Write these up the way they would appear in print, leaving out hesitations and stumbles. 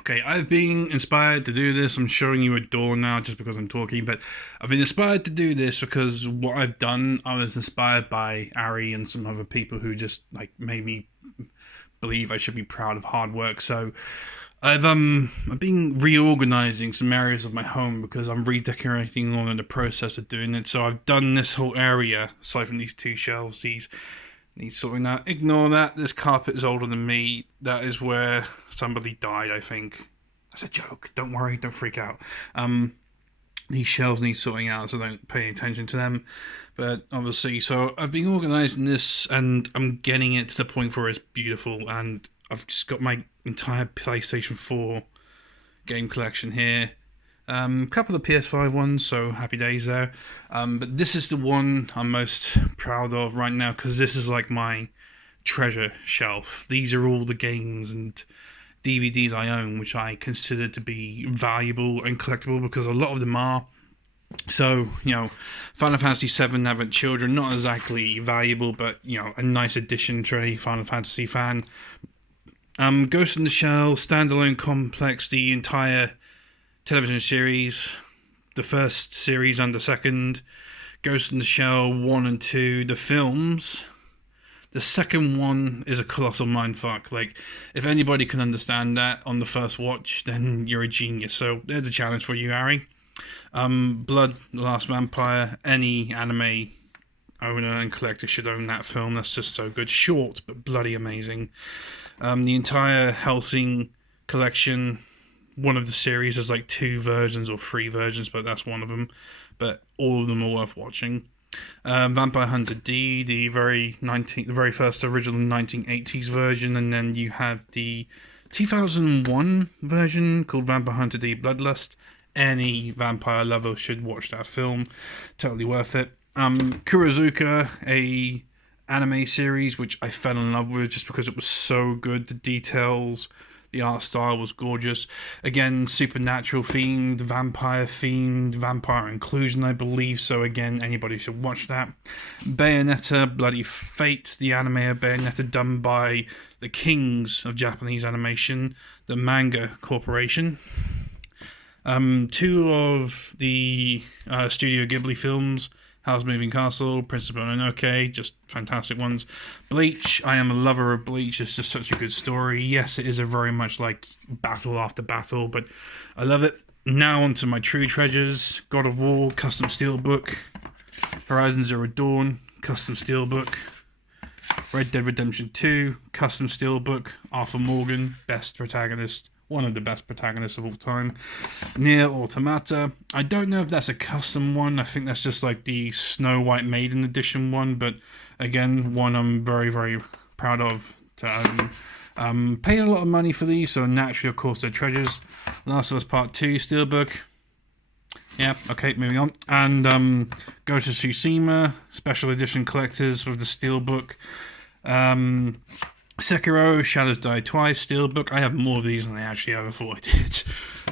Okay, I've been inspired to do this. I'm showing you a door now just because I'm talking, but I've been inspired to do this because what I've done, I was inspired by Ari and some other people who just like made me believe I should be proud of hard work. So I've been reorganizing some areas of my home because I'm redecorating or in the process of doing it. So I've done this whole area aside from these two shelves. These needs sorting out. Ignore that. This carpet is older than me. That is where somebody died. I think that's a joke. Don't worry. Don't freak out. Um, these shelves need sorting out, so don't pay attention to them. But obviously, so I've been organising this, and I'm getting it to the point where it's beautiful. And I've just got my entire PlayStation 4 game collection here. A couple of PS5 ones, so happy days there. But this is the one I'm most proud of right now because this is like my treasure shelf. These are all the games and DVDs I own, which I consider to be valuable and collectible because a lot of them are. So, Final Fantasy VII Advent Children, not exactly valuable, but, a nice addition to a Final Fantasy fan. Ghost in the Shell, Standalone Complex, the entire television series, the first series and the second, Ghost in the Shell 1 and 2, the films. The second one is a colossal mindfuck. Like, if anybody can understand that on the first watch, then you're a genius. So there's a challenge for you, Harry. Blood, The Last Vampire, any anime owner and collector should own that film. That's just so good. Short, but bloody amazing. The entire Helsing collection, one of the series, there's like two versions or three versions, but that's one of them. But all of them are worth watching. Vampire Hunter D, the very first original 1980s version, and then you have the 2001 version called Vampire Hunter D Bloodlust. Any vampire lover should watch that film. Totally worth it. Kurozuka, a anime series which I fell in love with just because it was so good. The details, the art style was gorgeous. Again, supernatural themed, vampire inclusion, I believe. So again, anybody should watch that. Bayonetta, Bloody Fate, the anime of Bayonetta done by the kings of Japanese animation, the Manga Corporation. Two of the Studio Ghibli films, Howl's Moving Castle, Prince of Mononoke, just fantastic ones. Bleach, I am a lover of Bleach, it's just such a good story. Yes, it is a very much like battle after battle, but I love it. Now onto my true treasures, God of War, custom steelbook, Horizon Zero Dawn, custom steelbook, Red Dead Redemption 2, custom steelbook, Arthur Morgan, best protagonist, one of the best protagonists of all time. Nier Automata. I don't know if that's a custom one. I think that's just like the Snow White Maiden edition one. But again, one I'm very, very proud of to own. Paid a lot of money for these, so naturally, of course, they're treasures. Last of Us Part 2 Steelbook. Yeah, okay, moving on. And Ghost of Tsushima, special edition collectors with the Steelbook. Sekiro, Shadows Die Twice, Steelbook. I have more of these than I actually ever thought I did.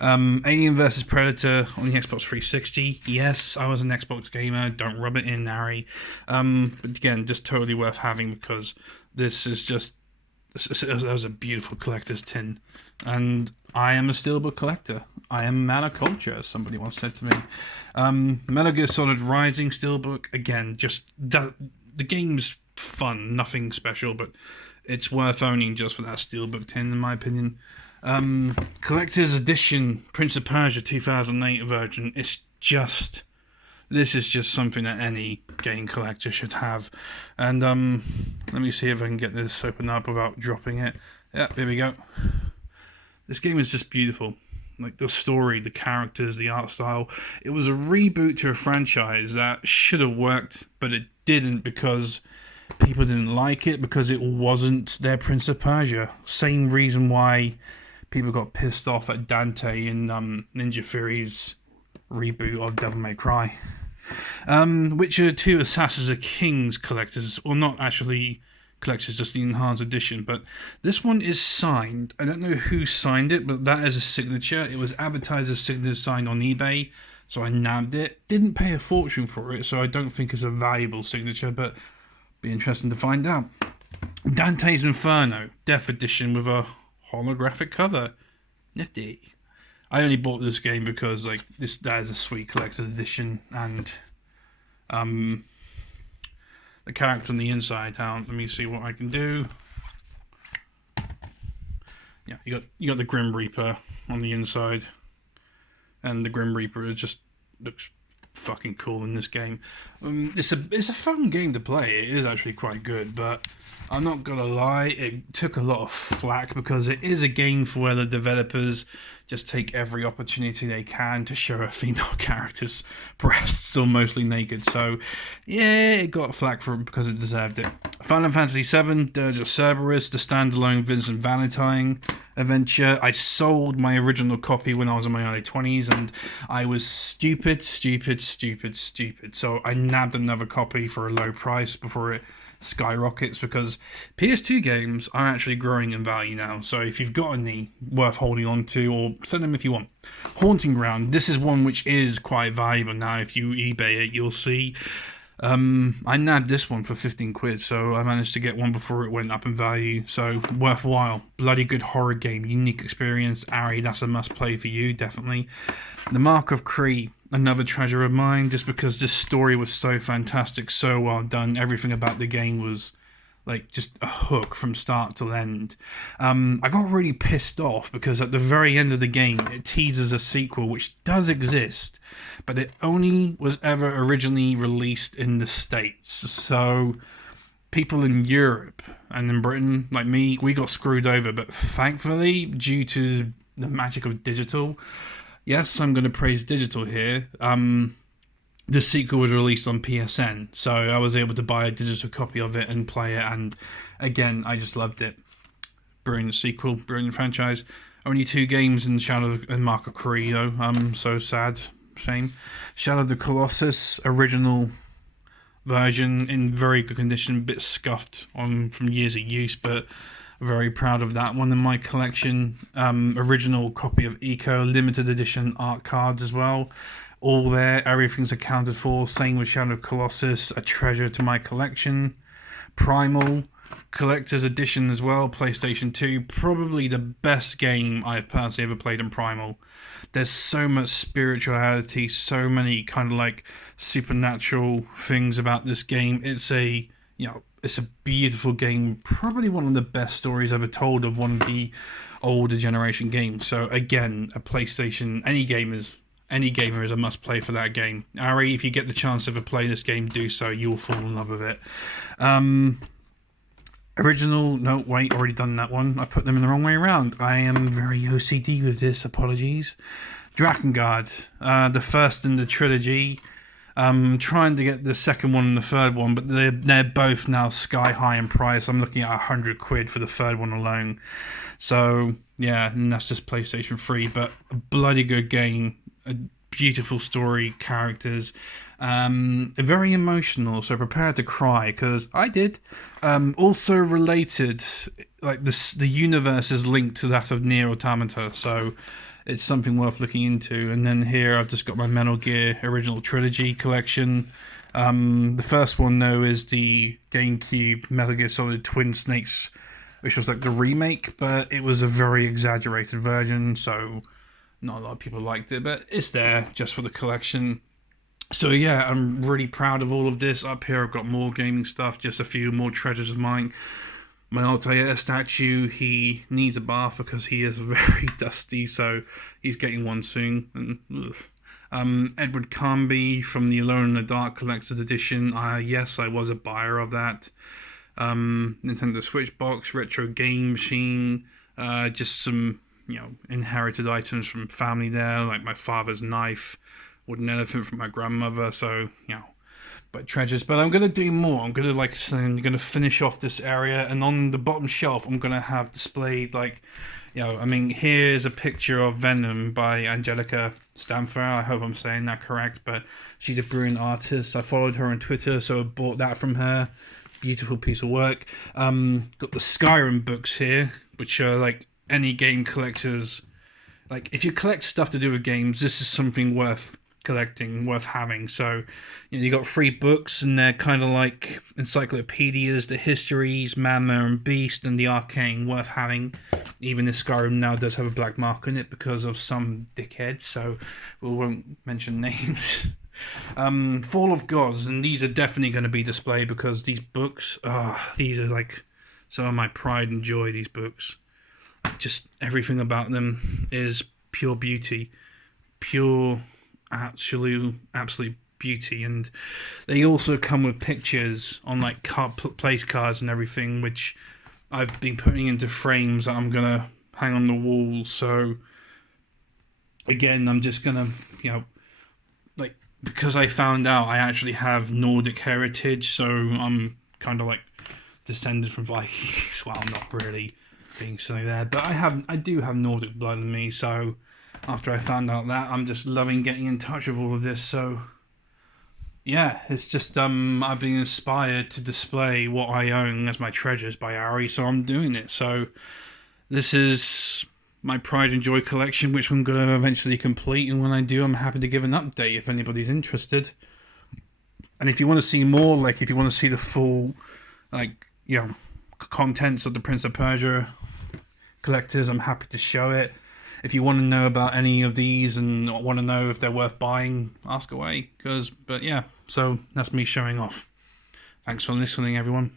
Alien vs Predator on the Xbox 360. Yes, I was an Xbox gamer. Don't rub it in, Harry. But again, just totally worth having because this is just... That was a beautiful collector's tin. And I am a Steelbook collector. I am man of culture, as somebody once said to me. Metal Gear Solid Rising Steelbook. Again, just... the game's fun. Nothing special, but... it's worth owning just for that Steelbook tin, in my opinion. Collector's Edition Prince of Persia 2008 version. This is just something that any game collector should have. And let me see if I can get this open up without dropping it. Yeah, here we go. This game is just beautiful. Like the story, the characters, the art style. It was a reboot to a franchise that should have worked, but it didn't because people didn't like it because it wasn't their Prince of Persia. Same reason why people got pissed off at Dante in Ninja Theory's reboot of Devil May Cry. Witcher 2 Assassins of Kings collectors, or not actually collectors, just the enhanced edition, but this one is signed. I don't know who signed it, but that is a signature. It was advertised as signature signed on eBay, so I nabbed it. Didn't pay a fortune for it, so I don't think it's a valuable signature, but be interesting to find out. Dante's Inferno, Death Edition with a holographic cover. Nifty. I only bought this game because like that is a sweet collector's edition, and the character on the inside. Let me see what I can do. Yeah, you got the Grim Reaper on the inside, and the Grim Reaper looks fucking cool in this game. It's a fun game to play. It is actually quite good, but I'm not gonna lie, it took a lot of flack because it is a game for where the developers just take every opportunity they can to show a female character's breasts or mostly naked. So yeah, it got flack for it because it deserved it. Final Fantasy VII, Dirge of Cerberus, the standalone Vincent Valentine adventure. I sold my original copy when I was in my early 20s, and I was stupid. So I nabbed another copy for a low price before it skyrockets, because PS2 games are actually growing in value now. So if you've got any worth holding on to, or send them if you want. Haunting Ground, this is one which is quite valuable now. If you eBay it, you'll see. I nabbed this one for 15 quid, so I managed to get one before it went up in value, so worthwhile. Bloody good horror game, unique experience. Ari, that's a must play for you, definitely. The Mark of Cree, another treasure of mine, just because this story was so fantastic, so well done. Everything about the game was like just a hook from start to end. I got really pissed off because at the very end of the game it teases a sequel which does exist, but it only was ever originally released in the States. So people in Europe and in Britain, like me, we got screwed over, but thankfully, due to the magic of digital, yes, I'm going to praise digital here, the sequel was released on PSN, so I was able to buy a digital copy of it and play it, and again, I just loved it. Brilliant sequel, brilliant franchise. Only 2 games in Shadow and Mark of Cree, though. So sad, shame. Shadow of the Colossus, original version, in very good condition, a bit scuffed from years of use, but very proud of that one in my collection. Original copy of Eco, limited edition art cards as well. All there, everything's accounted for. Same with Shadow of Colossus, a treasure to my collection. Primal, collector's edition as well, PlayStation 2. Probably the best game I've personally ever played in Primal. There's so much spirituality, so many kind of like supernatural things about this game. It's a beautiful game. Probably one of the best stories ever told of one of the older generation games. So again, a PlayStation, any gamer is a must play for that game. Ari, if you get the chance to ever play this game, do so. You'll fall in love with it. Already done that one. I put them in the wrong way around. I am very OCD with this. Apologies. Drakengard, the first in the trilogy. Trying to get the second one and the third one, but they're both now sky high in price. I'm looking at 100 quid for the third one alone. So yeah, and that's just PlayStation 3, but a bloody good game. A beautiful story, characters, very emotional, so prepare to cry, because I did. Also related, like the universe is linked to that of Nier Automata, so it's something worth looking into. And then here I've just got my Metal Gear Original Trilogy collection. The first one, though, is the GameCube Metal Gear Solid Twin Snakes, which was like the remake, but it was a very exaggerated version, so not a lot of people liked it, but it's there just for the collection. So yeah, I'm really proud of all of this. Up here I've got more gaming stuff, just a few more treasures of mine. My Altair statue, he needs a bath because he is very dusty, so he's getting one soon. And Edward Carnby from the Alone in the Dark Collector's Edition. Yes, I was a buyer of that. Nintendo Switch box, retro game machine, just some inherited items from family there, like my father's knife, wooden elephant from my grandmother. So, but treasures. But I'm gonna do more. I'm gonna finish off this area, and on the bottom shelf, I'm gonna have displayed here's a picture of Venom by Angelica Stamfer. I hope I'm saying that correct, but she's a brilliant artist. I followed her on Twitter, so I bought that from her. Beautiful piece of work. Got the Skyrim books here, which are like any game collectors, like if you collect stuff to do with games, this is something worth collecting, worth having. So, you got 3 books, and they're kind of like encyclopedias, the histories, Man, Mare, and Beast, and the Arcane, worth having. Even if Skyrim now does have a black mark on it because of some dickhead, so we won't mention names. Fall of Gods, and these are definitely going to be displayed because these books, these are like some of my pride and joy. These books, just everything about them is pure beauty, pure absolute beauty. And they also come with pictures on like place cards and everything, which I've been putting into frames that I'm gonna hang on the wall. So again, I'm just gonna, like, because I found out I actually have Nordic heritage, so I'm kind of like descended from Vikings. Well, I'm not really being silly there, but I do have Nordic blood in me. So after I found out that, I'm just loving getting in touch with all of this. So yeah, it's just I've been inspired to display what I own as my treasures by Ari, so I'm doing it. So this is my pride and joy collection, which I'm going to eventually complete, and when I do, I'm happy to give an update if anybody's interested. And if you want to see more, like if you want to see the full, like, contents of the Prince of Persia collectors, I'm happy to show it. If you want to know about any of these and want to know if they're worth buying, ask away. But yeah, so that's me showing off. Thanks for listening, everyone.